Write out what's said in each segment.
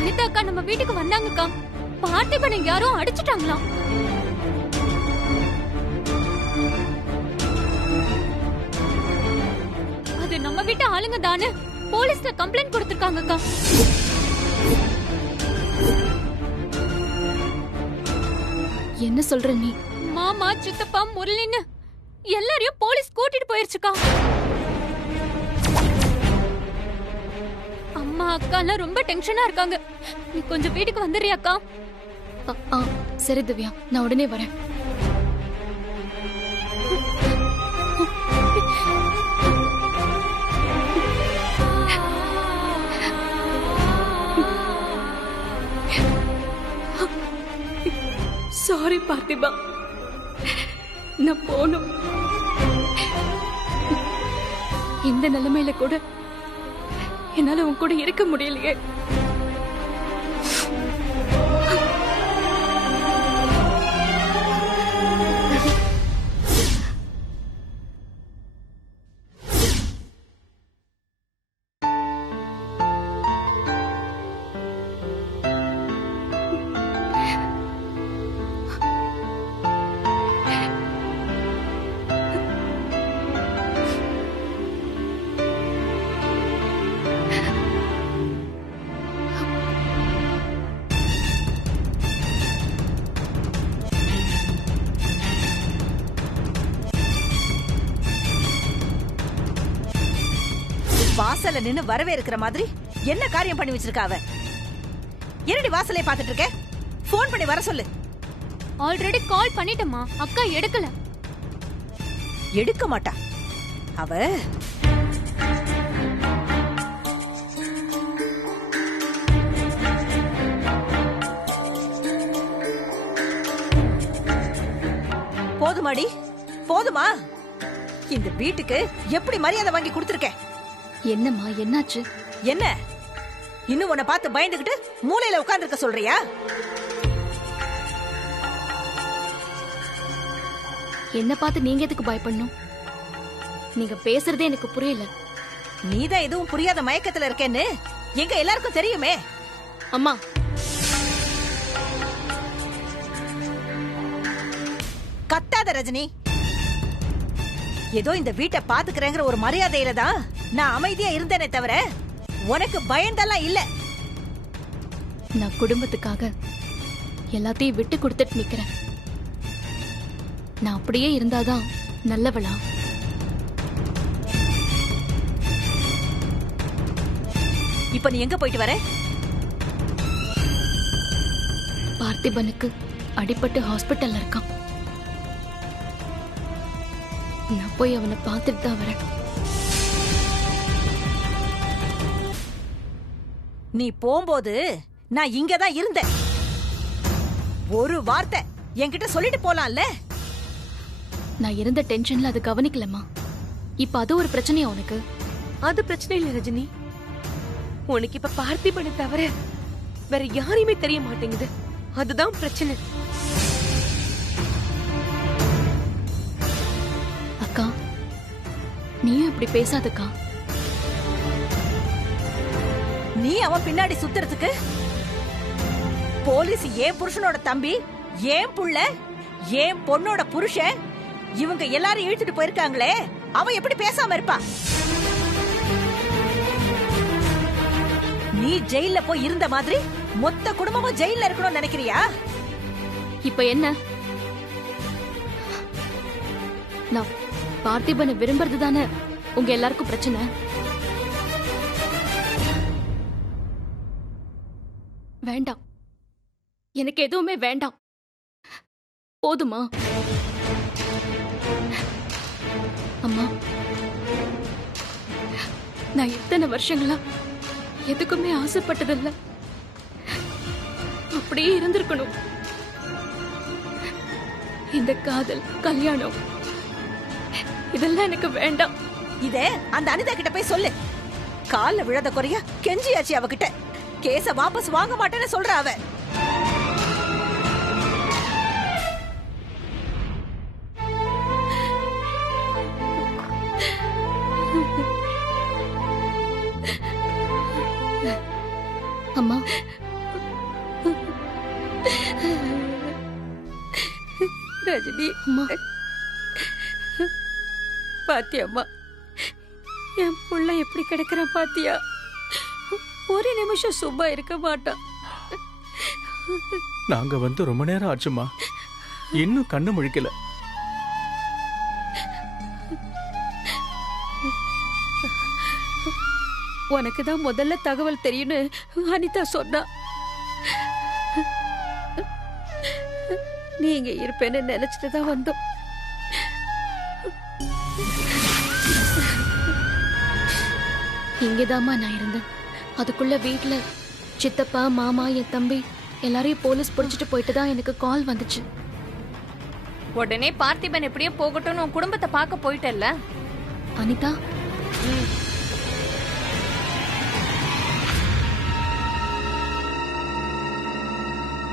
அனிதா அக்கா நம்ம வீட்டுக்கு வந்தாங்கக்கா. பார்த்திபனை யாரோ அடிச்சிட்டாங்களாம். அது நம்ம வீட்டு ஆளுங்க தானே போலீஸ்ல கம்ப்ளைண்ட் கொடுத்திருக்காங்கக்கா. என்ன சொல்ற நீ? மாமா, சித்தப்பா, முரளின்னு எல்லாரையும் போலீஸ் கூட்டிட்டு போயிருச்சுக்கா. அம்மா அக்கா எல்லாம் ரொம்ப டென்ஷனா இருக்காங்க. நீ கொஞ்சம் வீட்டுக்கு வந்துடுறியாக்கா? சரி திவ்யா, நான் உடனே வரேன். சாரி பார்த்திபா, நான் போனும். இந்த நிலைமையில கூட என்னால உன் கூட இருக்க முடியலையே. வாசல்ல நின்னு வரவேற்கிற மாதிரி என்ன காரியம் பண்ணி வச்சிருக்கா அவ? என்னடி வாசலை பாத்துட்டு இருக்க? போன் பண்ணி வர சொல்லு. ஆல்ரெடி கால் பண்ணிட்டேம்மா, அக்கா எடுக்கல. எடுக்க மாட்டா அவ. போதுமாடி, போதுமா? இந்த வீட்டுக்கு எப்படி மரியாதை வாங்கி கொடுத்திருக்க? என்னம்மா, என்னாச்சு? என்ன இன்னும் உன்னை பார்த்து பயந்துகிட்டு மூலையில உட்கார்ந்துருக்க சொல்றியா? என்ன பார்த்து நீங்க எதுக்கு பயப்படணும்? நீங்க பேசுறதே எனக்கு புரியல. நீதான் எதுவும் புரியாத மயக்கத்துல இருக்கேன்னு எங்க எல்லாருக்கும் தெரியுமே. அம்மா, கத்தாத ரஜினி. ஏதோ இந்த வீட்டை பாத்துக்கிறேங்கிற ஒரு மரியாதையில தான் நான் அமைதியா இருந்தேனே தவிர உனக்கு பயந்தெல்லாம் இல்ல. நான் குடும்பத்துக்காக எல்லாத்தையும் விட்டு கொடுத்துட்டு நிக்கிறேன். நான் அப்படியே இருந்தாதான் நல்லவளா? இப்ப நீ எங்க போயிட்டு வர? பார்த்திபனுக்கு அடிபட்டு ஹாஸ்பிட்டல்ல இருக்கான். நான் போய் அவனை பார்த்துட்டு தான் வரேன். நீ போகும்போது நான் இங்கதான் இருந்தேன். ஒரு வார்த்தை என்கிட்ட சொல்லிட்டு போலாம்ல. நான் இருந்த டென்ஷன்ல அது கவனிக்கலமா. இப்ப அது ஒரு பிரச்சனையா உனக்கு? அது பிரச்சனை இல்ல ரஜினி. உனக்கு இப்ப பார்த்திபனை தவிர வேற யாரையுமே தெரிய மாட்டேங்குது. அதுதான் பிரச்சனை. அக்கா, நீயும் இப்படி பேசாதக்கா. நீ அவன் பின்னாடி சுத்துறதுக்கு போலீஸ் ஏன் புருஷனோட தம்பி, ஏன் புள்ள, ஏன் பொண்ணோட புருஷன் இவங்க எல்லாரும் இழுத்துட்டு போயிருக்காங்களே, அவன் எப்படி பேசாம இருப்பா? நீ ஜெயில போய் இருந்த மாதிரி மொத்த குடும்பமும் ஜெயில இருக்கணும்னு நினைக்கிறியா? இப்ப என்ன? நான் பார்த்திபனை விரும்புறது தானே உங்க எல்லாருக்கும் பிரச்சனை. வேண்டாம், எனக்கு எதுவுமே வேண்டாம். போதுமா? அம்மா, நான் இத்தனை வருஷங்களா எதுக்குமே ஆசைப்பட்டதில்லை. அப்படியே இருந்திருக்கணும். இந்த காதல், கல்யாணம் இதெல்லாம் எனக்கு வேண்டாம். இதே அந்த அனிதா கிட்ட போய் சொல்லு. கால்ல விழாத குறைய கெஞ்சியாச்சு அவகிட்ட. கேஸ வாபஸ் வாங்க மாட்டேன்னு சொல்ற அவ. அம்மா, ரஜினி, அம்மா பாத்தியம்மா என் புள்ள எப்படி கிடக்குறான் பாத்தியா? ஒரு நிமிஷம் சும்மா இருக்க மாட்டான். நாங்க வந்து ரொம்ப நேரம் ஆச்சுமா, இன்னும் கண்ணு முழிக்கல. உனக்கு தான் முதல்ல தகவல் தெரியும்னு அனிதா சொன்னா. நீங்க இருப்பேன்னு நினைச்சிட்டு தான் வந்தோம். இங்கேதாம்மா நான் இருந்தேன். அதுக்குள்ள வீட்ல சித்தப்பா, மாமா, என் தம்பி எல்லாரையும் போலீஸ் பிடிச்சிட்டு போயிட்டு தான் எனக்கு கால் வந்துச்சு. உடனே பார்த்திபன் எப்படியோ போகட்டும்னு உன் குடும்பத்தை பார்க்க போயிட்டல்ல. அனிதா,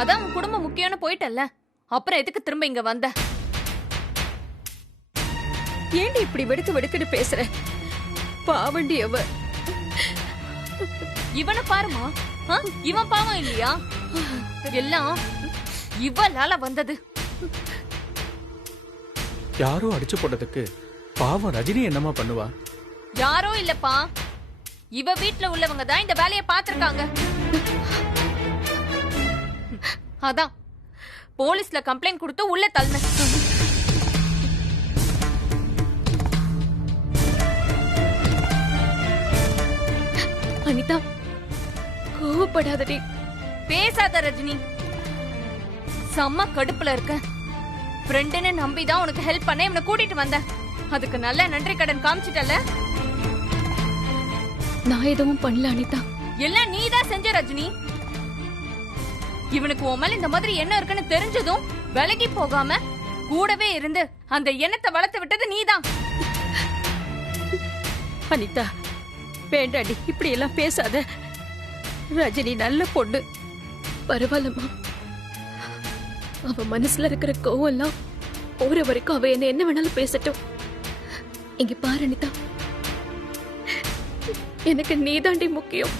அதான் உன் குடும்பம் முக்கியம்னு போயிட்டல்ல, அப்புறம் எதுக்கு திரும்ப இங்க வந்த? ஏண்டி இப்படி வெடுக்கு வெடுக்குன்னு பேசுற? பாவண்டி அவ. இவனை பாருமா, இவன் பாவம் இல்லையா? எல்லாம் இவளால வந்தது. யாரோ அடிச்சு போட்டதுக்கு பாவம் ரஜினி என்னமா பண்ணுவா? யாரோ இல்லப்பா, இவ வீட்ல உள்ளவங்க தான் இந்த வேலையை பார்த்திருக்காங்க. அதான் போலீஸ்ல கம்ப்ளைண்ட் கொடுத்து உள்ள தள்ளின. அனிதா கோவப்படாதடி. பேசாத ரஜினி, செம்ம கடுப்புல இருக்க. ஃப்ரெண்டுன்னு நம்பிதான் உனக்கு ஹெல்ப் பண்ண இவனை கூட்டிட்டு வந்த. அதுக்கு நல்ல நன்றி கடன் காமிச்சிட்டல. நான் எதுவும் பண்ணல அனிதா. எல்லாம் நீதான் செஞ்ச ரஜினி. இவனுக்கு உன் மேல இந்த மாதிரி என்ன இருக்குன்னு தெரிஞ்சதும் விலகி போகாம கூடவே இருந்து அந்த எண்ணத்தை வளர்த்து விட்டது நீதான். அனிதா வேண்டாடி, இப்படி எல்லாம் பேசாத. ரஜினி நல்ல பொண்ணு. பரவாயில்லம்மா, அவ மனசுல இருக்கிற கோவம் எல்லாம் போற வரைக்கும் அவ என்ன வேணாலும் பேசட்டும். இங்க பாரு அனிதா, எனக்கு நீதாண்டி முக்கியம்.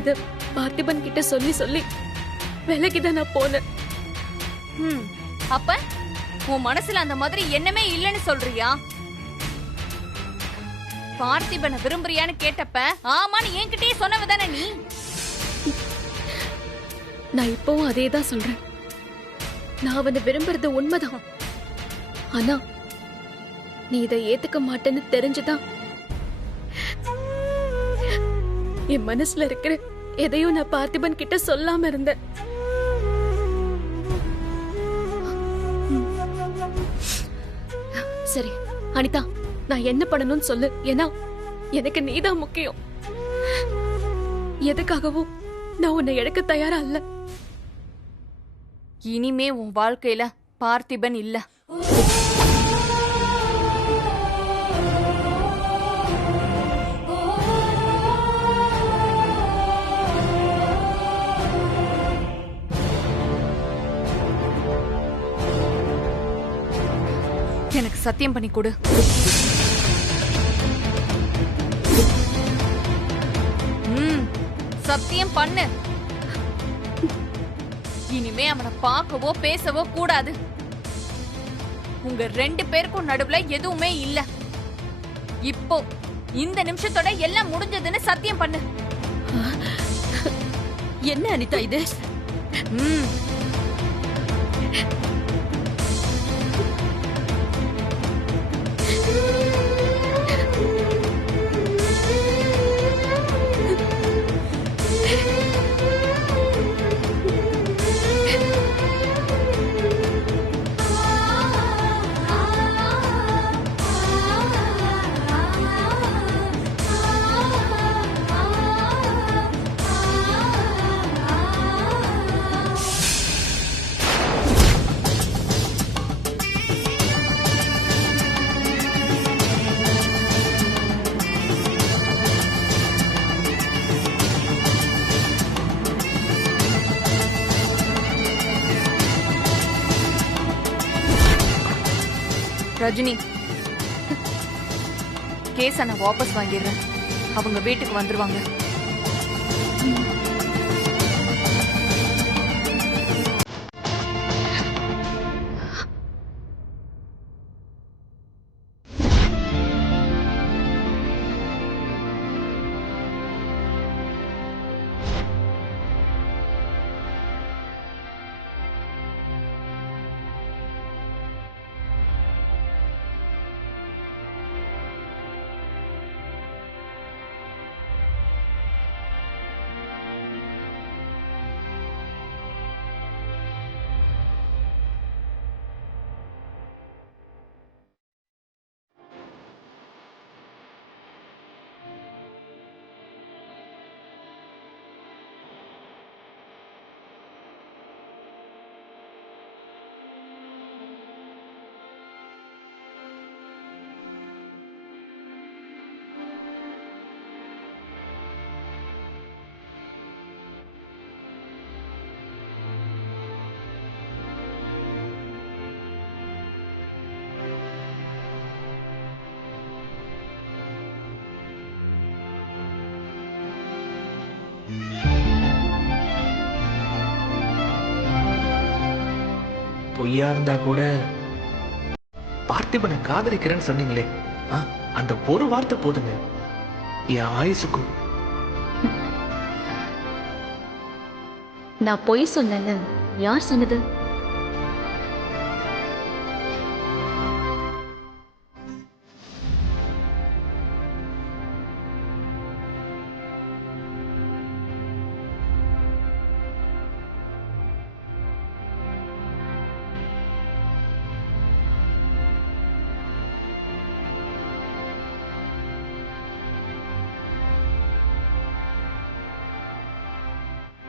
இத பார்த்திபன் கிட்ட சொல்லி சொல்லி விலகிதான் நான் போனேன். அப்ப உன் மனசுல அந்த மாதிரி எண்ணமே இல்லைன்னு சொல்றியா? பார்த்திபனை விரும்புறியான்னு கேட்டப்ப ஆமான்னு என்கிட்டயே சொன்னவதானே நீ. நான் இப்பவும் அதே தான் சொல்றேன். நான் அவனை விரும்புறது உண்மைதான். ஆனா நீ இதை ஏத்துக்க மாட்டேன்னு தெரிஞ்சுதான் என் மனசுல இருக்கிற எதையும் நான் பார்த்திபன் கிட்ட சொல்லாம இருந்தேன். சரி அனிதா, நான் என்ன பண்ணணும்னு சொல்லு. ஏன்னா எனக்கு நீதான் முக்கியம். எதுக்காகவும் நான் உன்னை இழக்க தயாரா இல்ல. இனிமே உன் வாழ்க்கையில பார்த்திபன் இல்ல. எனக்கு சத்தியம் பண்ணி கொடு. சத்தியம் பண்ணு. இனிமே அவனை பார்க்கவோ பேசவோ கூடாது. உங்க 2 பேருக்கும் நடுவுல எதுவுமே இல்ல. இப்போ இந்த நிமிஷத்தோட எல்லாம் முடிஞ்சதுன்னு சத்தியம் பண்ணு. என்ன அனிதா இது? ரஜினி, கேஸ நான் வாபஸ் வாங்கிடுறேன். அவங்க வீட்டுக்கு வந்துருவாங்க. பொய்யா இருந்தா கூட பார்த்திபனை காதலிக்கிறேன்னு சொன்னீங்களே, அந்த ஒரு வார்த்தை போதுங்க என் ஆயுசுக்கும். நான் பொய் சொன்னேன்னு யார் சொன்னது?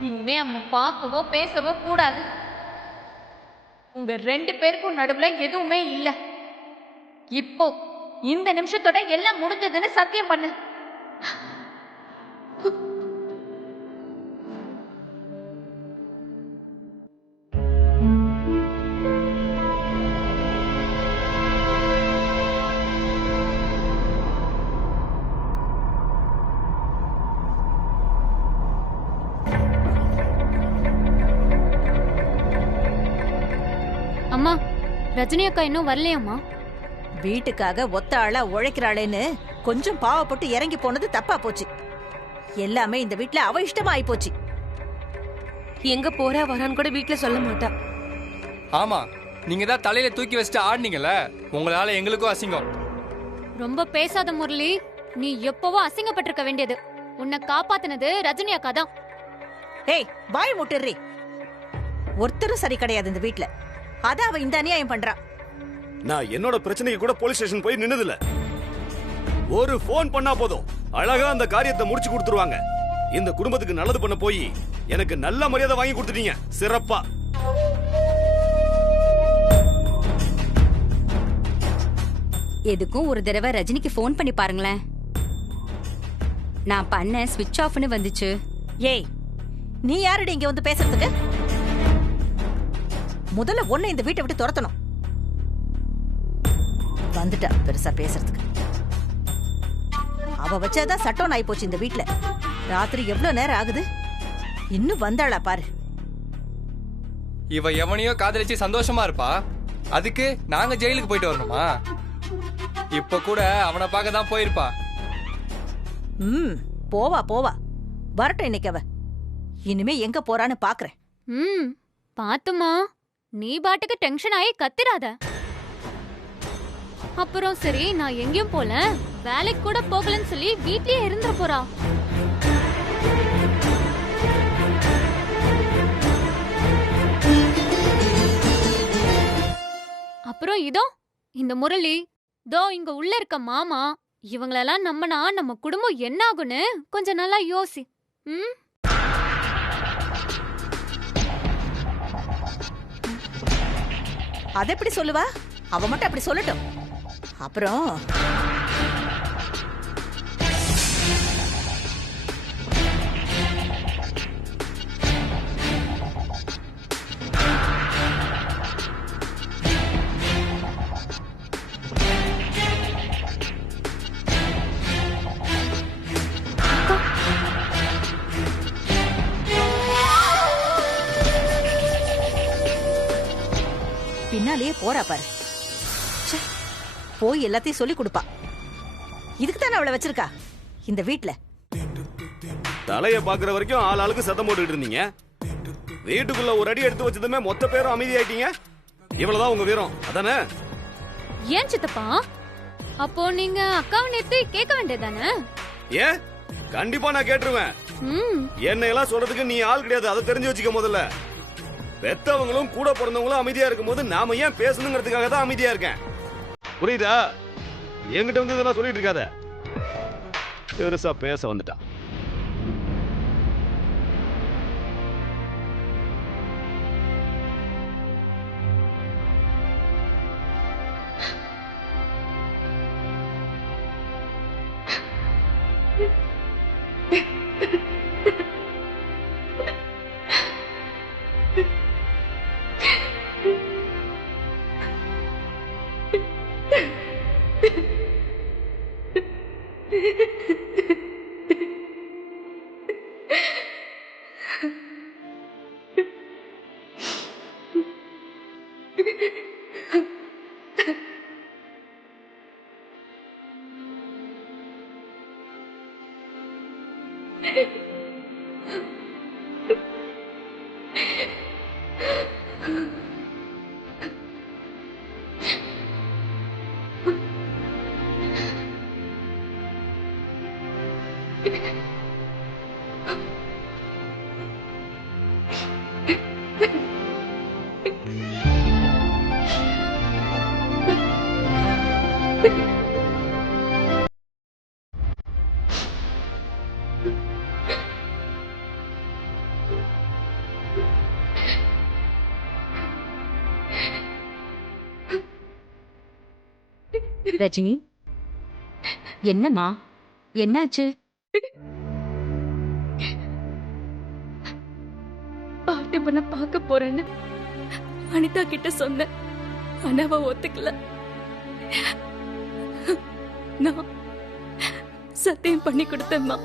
இனிமே அவன் பார்க்கவோ பேசவோ கூடாது. உங்க 2 பேருக்கும் நடுவுல எதுவுமே இல்ல. இப்போ இந்த நிமிஷத்தோட எல்லாம் முடிஞ்சதுன்னு சத்தியம் பண்ணு. அம்மா, ரஜினி அக்கா இன்னும் வரலையம்மா? வீட்டுக்காக ஒத்த ஆளா உழைக்கிறாளேன்னு கொஞ்சம் பாவப்பட்டு இறங்கி போனது தப்பா போச்சு. எல்லாமே இந்த வீட்ல அவ இஷ்டமா ஆயி போச்சு. எங்க போறா வரான்னு கூட வீட்ல சொல்ல மாட்டா. ஆமா, நீங்க தான் தலையில தூக்கி வச்சுட்டு ஆடுனீங்கல்ல, உங்களால எங்களுக்கும் அசிங்கம். ரொம்ப பேசாத முரளி, நீ எப்பவோ அசிங்கப்பட்டிருக்க வேண்டியது. உன்னை காப்பாத்தினது ரஜினி அக்கா தான். ஏய், வாய் முட்டுறி. ஒருத்தரும் சரி கிடையாது இந்த வீட்ல. அத அவ இந்த அநியாயம் பண்றா. நான் என்னோட பிரச்சனைக்கு கூட போலீஸ் ஸ்டேஷன் போய் நின்னதில்ல. ஒரு போன் பண்ணா போதும், அழகா அந்த காரியத்தை முடிச்சு கொடுத்துருவாங்க. இந்த குடும்பத்துக்கு நல்லது பண்ண போய் எனக்கு நல்ல மரியாதை வாங்கி கொடுத்துட்டீங்க. சிறப்பா. எதுக்கும் ஒரு தடவை ரஜினிக்கு போன் பண்ணி பாருங்களேன். நான் பண்ண ஸ்விட்ச் ஆஃப்னு வந்துச்சு. ஏய், நீ யாரடி இங்க வந்து பேசுறதுக்கு? முதல்ல ஒண்ணு இந்த வீட்டை விட்டு துரத்தணும். வந்துட்டா பெருசா பேசுறதுக்கு. அவ வச்சாதான் சட்டம் ஆயி போச்சு இந்த வீட்ல. ராத்திரி எவ்வளவு நேரம் ஆகுது, இன்னும் வந்தாளா பாரு. இவ எவனையோ காதலிச்சு சந்தோஷமா இருப்பா, அதுக்கு நாங்க ஜெயிலுக்கு போயிட்டு வரணுமா? இப்ப கூட அவனை பார்க்க தான் போயிருப்பா. போவா போவா, வரட்டும் இன்னைக்கு அவ. இனிமே எங்க போறான்னு பாக்குறேன். பாத்துமா, நீ பாட்டுக்கு டென்ஷன் ஆகி கத்திராத. அப்புறம் சரி, நான் எங்கேயும் போல, வேலைக்கு கூட போகலன்னு சொல்லி வீட்லயே இருந்துற போறா. அப்புறம் இதோ இந்த முரளி, தோ இங்க உள்ள இருக்க மாமா, இவங்களெல்லாம் நம்பினா நம்ம குடும்பம் என்ன ஆகுன்னு கொஞ்சம் நல்லா யோசி. அத எப்படி சொல்லுவா? அவ மட்டும் அப்படி சொல்லட்டும். அப்புறம் பின்னாலேயே போறா பாரு. போய் எல்லாத்தையும் சொல்லி கொடுப்பா. இதுக்கு தானே அவளை வச்சிருக்கா இந்த வீட்ல. தலைய பாக்குற வரைக்கும் ஆள் ஆளுக்கு சத்தம் போட்டுட்டு இருந்தீங்க. வீட்டுக்குள்ள ஒரு அடி எடுத்து வச்சதுமே மொத்த பேரும் அமைதியாயிட்டீங்க. இவ்வளவுதான் உங்க வீரம், அதானே? ஏன் சித்தப்பா, அப்போ நீங்க அக்காவை நேத்து கேட்க வேண்டியதானே? ஏன், கண்டிப்பா நான் கேட்டுருவேன். என்ன எல்லாம் சொல்றதுக்கு நீ ஆள் கிடையாது, அதை தெரிஞ்சு வச்சுக்க. முதல்ல பெத்தவங்களும் கூட பிறந்தவங்களும் அமைதியா இருக்கும் போது நாம ஏன் பேசணுங்கிறதுக்காக தான் அமைதியா இருக்கேன். புரியுதா? என்கிட்ட வந்து இதெல்லாம் சொல்லிட்டு இருக்காத. பெருசா பேச வந்துட்டான். ரஜினி, என்னம்மா, என்னாச்சு? பார்த்திபனை பார்க்க போறேன்னு அனிதா கிட்ட சொன்னேன். ஆனா அவ ஒத்துக்கல. நான் சத்தியம் பண்ணி கொடுத்தேம்மா.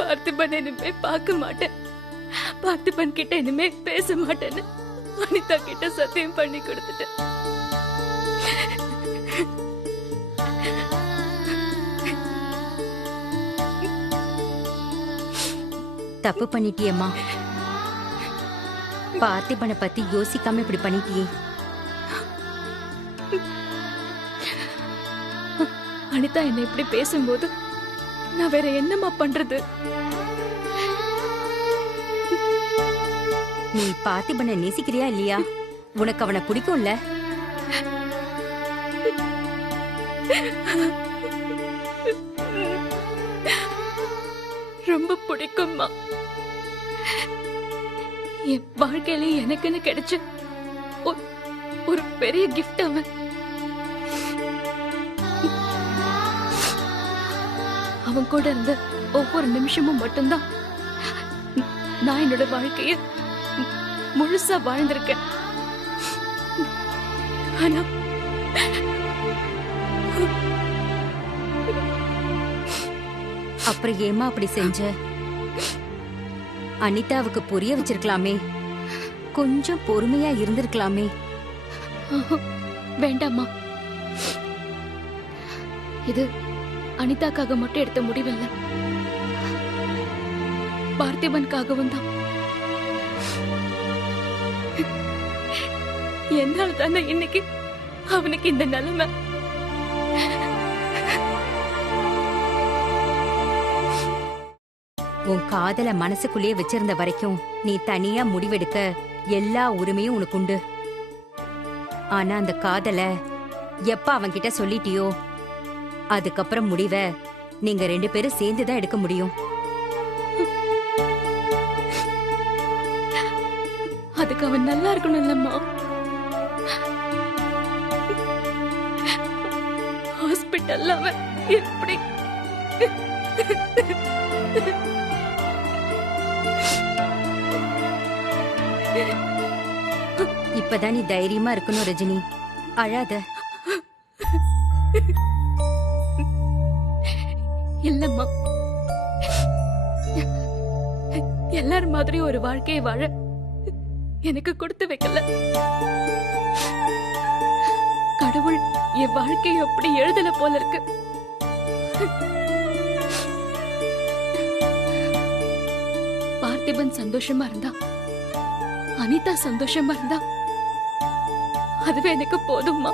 பார்த்திபன் இனிமே பார்க்க மாட்டேன், பார்த்திபன் கிட்ட இனிமே பேச மாட்டேன்னு அனிதா கிட்ட சத்தியம் பண்ணி கொடுத்துட்டேன். தப்பு பண்ணிட்டியம்மா. பார்த்திபனை பத்தி யோசிக்காம இப்படி பண்ணிட்டியே. அனிதா என்ன இப்படி பேசும்போது நான் வேற என்னம்மா பண்றது? நீ பார்த்திபனை நேசிக்கிறியா இல்லையா? உனக்கு அவனை பிடிக்கும்ல? ரொம்ப பிடிக்கும்மா. என் வாழ்க்கையில எனக்குன்னு கிடைச்ச ஒரு பெரிய கிஃப்ட் அவன். அவன் கூட இருந்த ஒவ்வொரு நிமிஷமும் மட்டும்தான் நான் என்னோட வாழ்க்கைய முழுசா வாழ்ந்திருக்கேன். ஆனா அப்புறம் ஏமா அப்படி செஞ்ச? அனிதாவுக்கு புரிய வச்சிருக்கலாமே, கொஞ்சம் பொறுமையா இருந்திருக்கலாமே. வேண்டாமா, இது அனிதாக்காக மட்டும் எடுத்த முடிவில்ல, பார்த்திபனுக்காகவும் தான். என்னால தானே இன்னைக்கு அவனுக்கு இந்த நிலைமை. உன் காதல மனசுக்குள்ளேயே வச்சிருந்த வரைக்கும் நீ தனியா முடிவெடுக்க எல்லா உரிமையும் உனக்கு உண்டு. ஆனா அந்த காதல எப்ப அவன்கிட்ட சொல்லிட்டியோ அதுக்கப்புறம் முடிவை நீங்க 2 பேரும் சேர்ந்துதான் எடுக்க முடியும். அதுக்கு அவன் நல்லா இருக்கணும் இல்லம்மா. ஹாஸ்பிட்டல்ல அவன் எப்படி இப்பதான் நீ தைரியமா இருக்கணும் ரஜினி, அழாத. இல்லம்மா, எல்லாரும் மாதிரி ஒரு வாழ்க்கையை வாழ எனக்கு கொடுத்து வைக்கல. கடவுள் என் வாழ்க்கையை அப்படி எழுதல போல இருக்கு. பார்த்திபன் சந்தோஷமா இருந்தா, அனிதா சந்தோஷமா இருந்தா அதுவே எனக்கு போதும்மா.